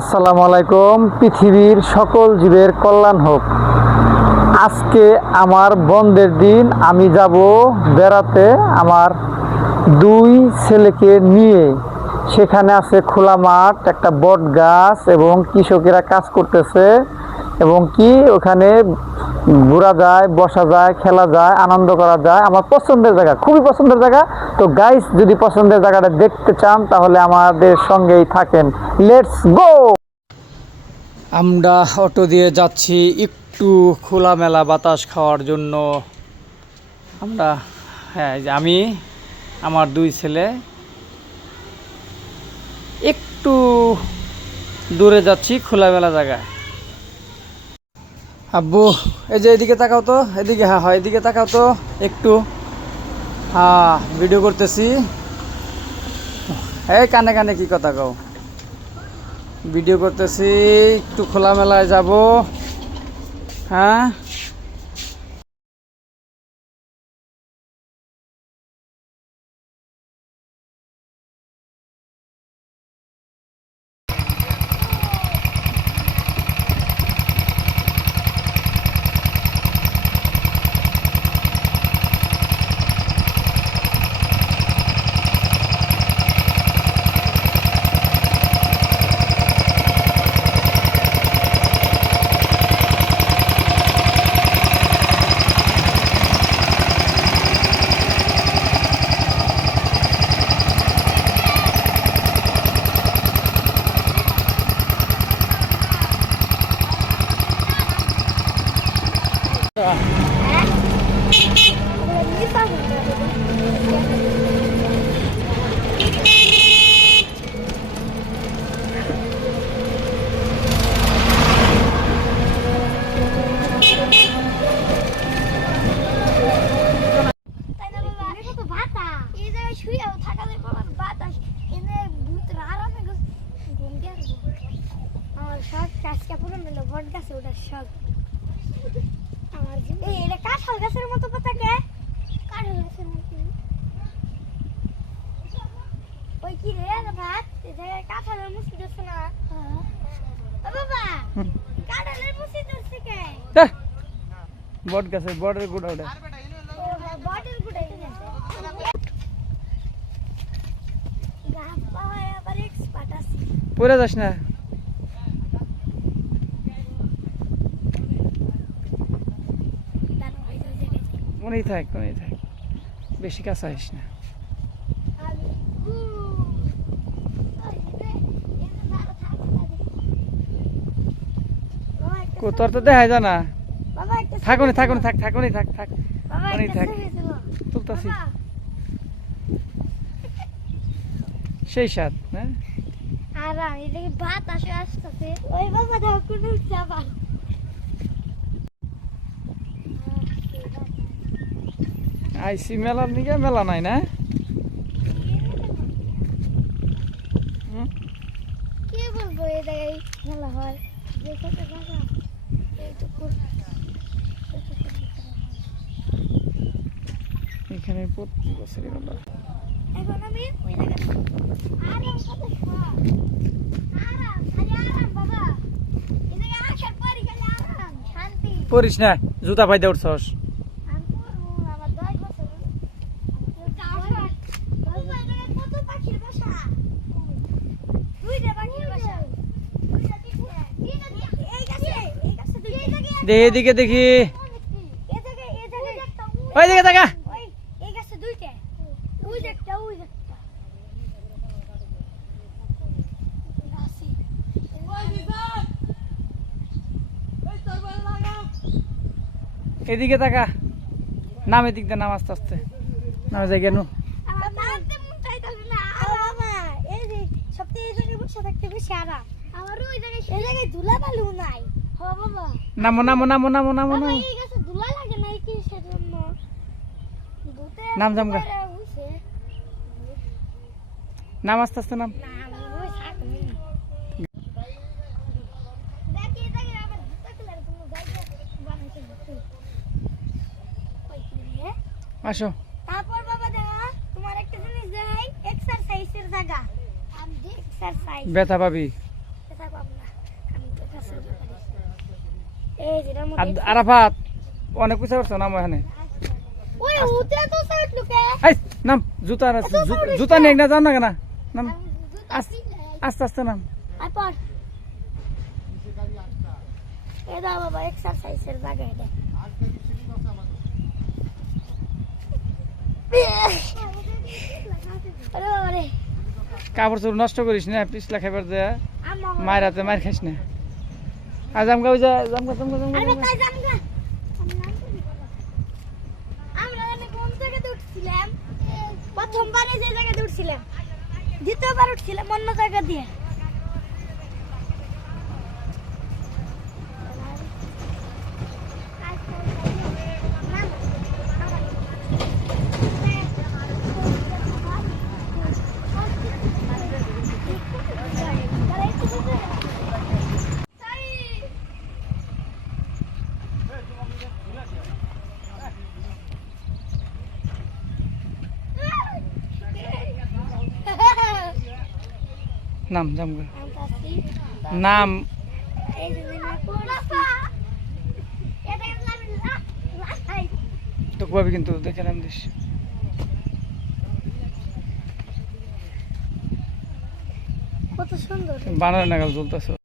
আসসালামু আলাইকুম। পৃথিবীর সকল জীবের কল্যাণ হোক। আজকে আমার বন্ধের দিন, আমি যাব বেড়াতে আমার দুই ছেলেকে নিয়ে। সেখানে আছে খোলা মাঠ, একটা বট গাছ এবং কৃষকেরা কাজ করতেছে এবং কি ওখানে ঘোরা যায়, বসা যায়, খেলা যায়, আনন্দ করা যায়। আমার পছন্দের জায়গা, খুবই পছন্দের জায়গা। তো গাইস, যদি পছন্দের জায়গাটা দেখতে চান তাহলে আমাদের সঙ্গেই থাকেন। Let's go. আমরা অটো দিয়ে যাচ্ছি একটু খোলামেলা বাতাস খাওয়ার জন্য। আমরা আমি আমার দুই ছেলে একটু দূরে যাচ্ছি খোলামেলা জায়গায়। আব্বু, এই যে এদিকে তাকাও তো, এদিকে। হ্যাঁ, এদিকে তাকাও তো একটু। ভিডিও করতেছি। এই কানে কানে কি কথা কও? ভিডিও করতেছি, একটু খোলামেলায় যাব। হ্যাঁ, কাঁঠাল গাছের মতো পাতাকে কাঁঠাল গাছের মতো ওই কি রে ভাত কাঁঠালের মুসি ধরছে না বাবা, কাঁঠালের মুসি ধরছে কে? বট গাছে বটের গুড়া ওটা। বটের গুড়া গাছ পাওয়া আবার এক্সপার্ট আছে। পড়ে যাস না। মনেই থাক, মনেই থাক, বেশি কাছে আসিস না। তোর তো দেখা যায় না। থাকুনি থাকুনি থাক, থাকুনি থাক, থাক মনেই থাক। তুলতাছি সেই সাথ। হ্যাঁ, আর আমি দেখি ভাত আসে আসতেছে। ওই বাবা দাও কোন যাবা। আইসি মেলার নিকে মেলা নাই না? কি বলবো, এই জায়গায় মেলা হয়। যে কত জায়গা এইটুকু এখানে প্রতি বছরই মেলা। এখন আমি ওই জায়গায় আরাম কত সব আরাম, খালি আরাম বাবা। এই জায়গায় আসার পরই খালি আরাম, শান্তি। পড়িস না, জুতা পাইতে উঠছস। আমি পড়বো, আমার 10 বছর কত পাখির বাসা, দুইটা পাখির বাসা, দুইটা তিনটা এই গাছে দুইটা। এদিকে দেখি, এই জায়গায় ওই দিকে তাকা। ওই এই গাছে দুইটা, ওই একটা ওই একটা গাছে। এদিকে তাকা। নাম এদিক দে, নাম আস্তে আস্তে নামে যাই কেন। আমার নামতে মন চাইতাছে না। বাবা, এই যে সবথেকে এই জায়গায় বসে থাকতে বেশি আরাম। আমারও ওই জায়গায় ধুলা বালু নাই। হ বাবা, নামো নামো নামো নামো নামো বাবা নামো। এই গাছে ধুলা লাগে না কি সেজন্য ধুতে নাম জামগা। হইছে নাম আস্তে আস্তে নাম। না ওই থাক নি। দেখি দেখি আবার ধুতে খেলার কোনো জায়গা বানাইতে দিতে। ওই কি রে? আসো। তারপর বাবা দেখা তোমার একটা জিনিস দেখাই, এক্সারসাইজের জায়গা। আমি এক্সারসাইজ ব্যথা পাবি। এটা বাবা এই যেটার মধ্যে আরাফাত অনেক পয়সা করছো নাম এখানে ওই উতে তো সাইড লুকে এই নাম জুতা জুতা নিয়ে না যাও না কেন নাম আস্তে আস্তে নাম আই পড় এটা বাবা এক্সারসাইজের জায়গা এটা আরে আরে কাপড় চোপড় নষ্ট করিস না পিছলা খাবার দেয়া আম্মা মায়েরাতে মার খাইস না আজ আমগা ওই যা জামগা আরে তাই জামগা আমরা এখানে কোন জায়গায় উঠছিলাম প্রথমবার এই জায়গায় উঠছিলাম দ্বিতীয়বার উঠছিলাম অন্য জায়গা দিয়ে নাম জামগা নাম তো কবি কিন্তু দেখে নাম দিস কত সুন্দর বানার নাগাল চলতেছ